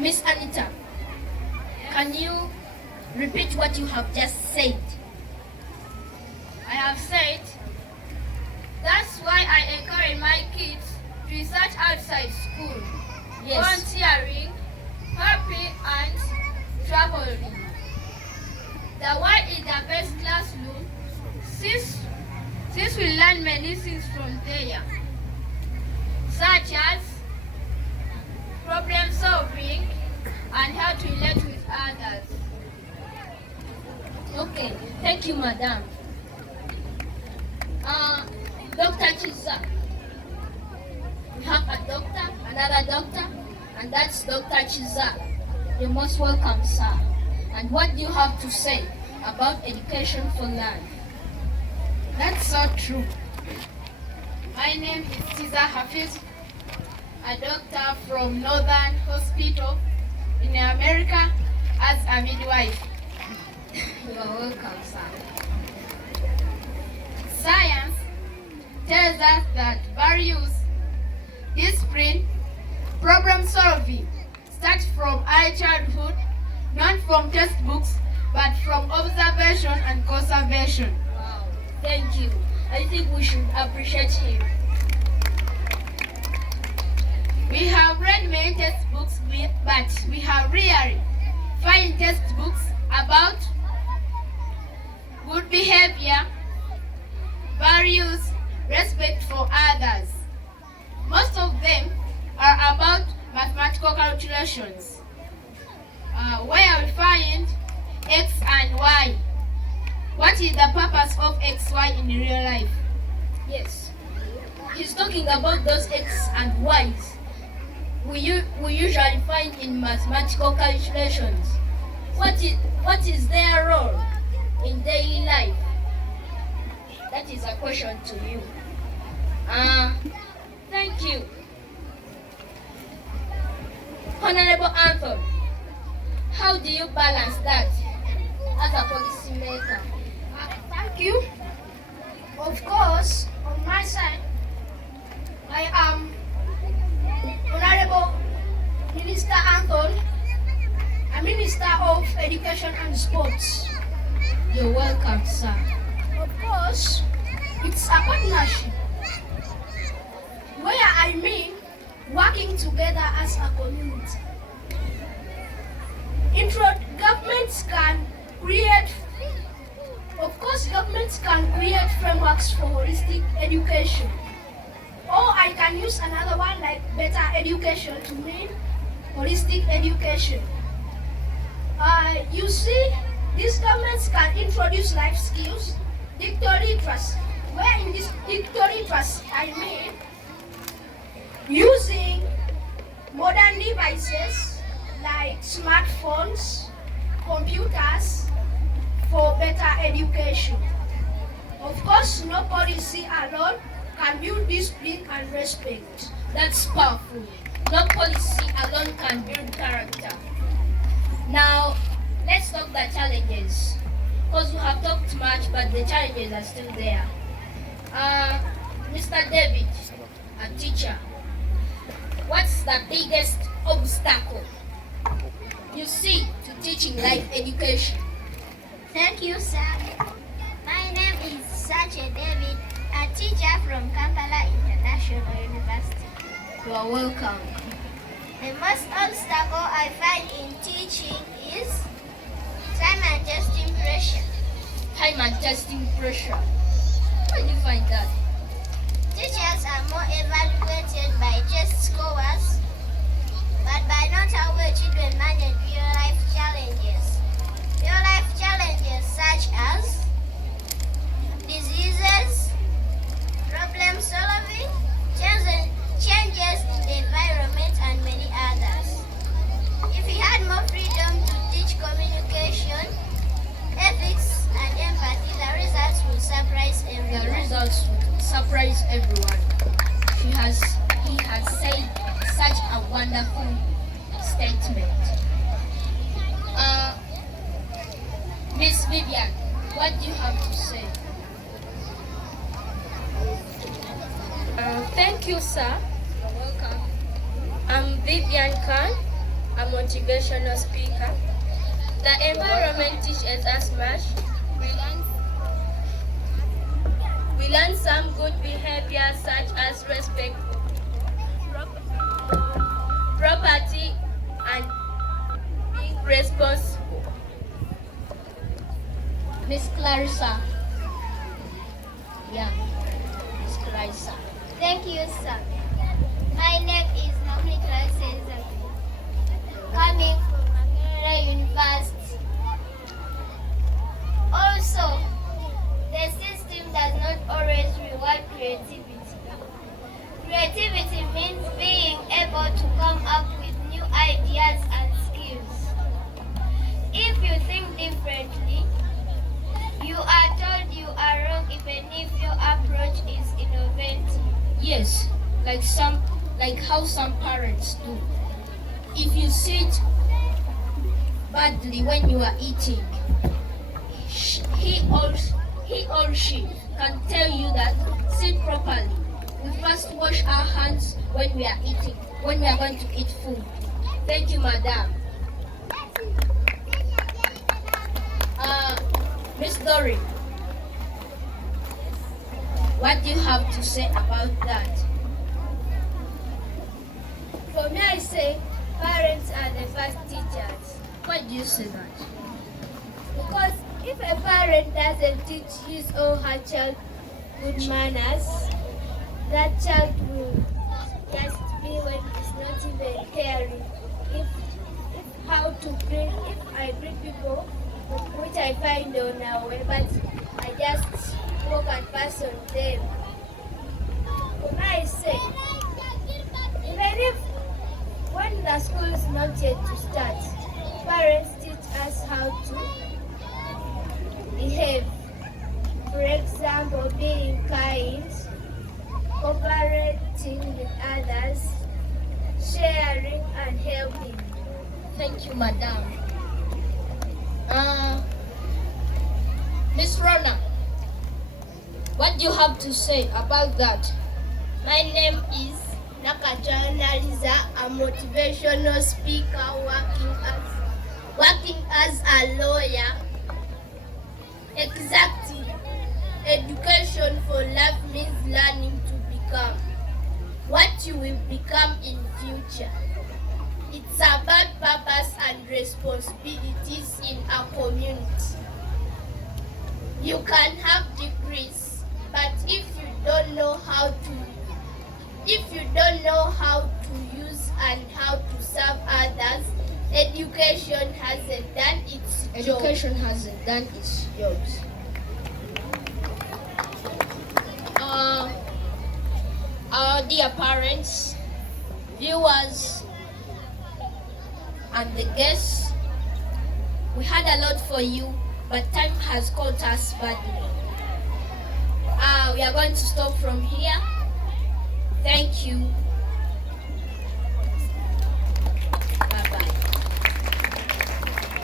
Miss Anita, can you repeat what you have just said? I have said, that's why I encourage my kids to research outside school, Yes. volunteering, helping, and traveling. The world is the best classroom since we learn many things from there, such as problem solving and how to relate with others. Okay, thank you, madam. Dr. Chiza, we have a doctor, another doctor, and that's Dr. Chiza. You're most welcome, sir. And what do you have to say about education for life? That's so true. My name is Caesar Hafiz, a doctor from Northern Hospital in America as a midwife. You are welcome, sir. Science tells us that values, discipline, problem solving start from early childhood, not from textbooks, but from observation and conservation. Wow, thank you. I think we should appreciate him. We have read many textbooks, but we have rarely found textbooks about good behavior, values, respect for others. Most of them are about mathematical calculations, where we find X and Y. What is the purpose of X, Y in real life? Yes. He's talking about those X and Y's we usually find in mathematical calculations. What is their role in daily life? That is a question to you. Thank you. Honorable Anthony, how do you balance that as a policymaker? Thank you. Of course, on my side, I am Honorable Minister Anthony, a Minister of Education and Sports. You're welcome, sir. Of course, it's a partnership where I mean working together as a community. Governments can create frameworks for holistic education. Or I can use another one like better education to mean holistic education. You see, these governments can introduce life skills, digital literacy. Where in this digital literacy, I mean using modern devices like smartphones, computers for better education. Of course, no policy alone can build discipline and respect. That's powerful. No policy alone can build character. Now, let's talk the challenges. Because we have talked much, but the challenges are still there. Mr. David, a teacher, what's the biggest obstacle you see to teaching life education? Thank you, sir. My name is Sache David, a teacher from Kampala International University. You are welcome. The most obstacle I find in teaching is time and testing pressure. Time and testing pressure. Where do you find that? Teachers are more evaluated by test scores, but by not how well children manage real-life challenges. Real-life challenges such as diseases, problem solving, changes in the environment, and many others. If we had more freedom to teach communication, ethics, and empathy, the results will surprise everyone. The results will surprise everyone. He has said such a wonderful statement. Miss Vivian, what do you have to say? Thank you, sir. You're welcome. I'm Vivian Khan. a motivational speaker. The environment teaches us much. We learn some good behaviors such as respect, property, and being responsible. Miss Clarissa. Yeah, Miss Clarissa. Thank you, sir. My name is Naomi Clarissa, coming from Makerere University. Also, the system does not always reward creativity. Creativity means being able to come up with new ideas and skills. If you think differently, you are told you are wrong even if your approach is innovative. Yes, like how some parents do. If you sit badly when you are eating, he or she can tell you that sit properly. We first wash our hands when we are eating, when we are going to eat food. Thank you, madam. Miss Dory, what do you have to say about that? For me, I say parents are the first teachers. Why do you say that? Because if a parent doesn't teach his or her child good manners, that child will just be when he's not even caring. If I greet people, which I find on our way, but I just walk and pass on them. When I say, even if when the school is not yet to start, parents teach us how to behave. For example, being kind, cooperating with others, sharing and helping. Thank you, madam. Miss Rona, what do you have to say about that? My name is Nakachana Liza, a motivational speaker working as a lawyer. Exactly. Education for life means learning to become what you will become in future. It's about purpose and responsibilities in a community. You can have degrees, but if you don't know how to use and how to serve others, education hasn't done its job. Education hasn't done its job. Our dear parents, viewers, and the guests, we had a lot for you, but time has caught us badly. We are going to stop from here. Thank you.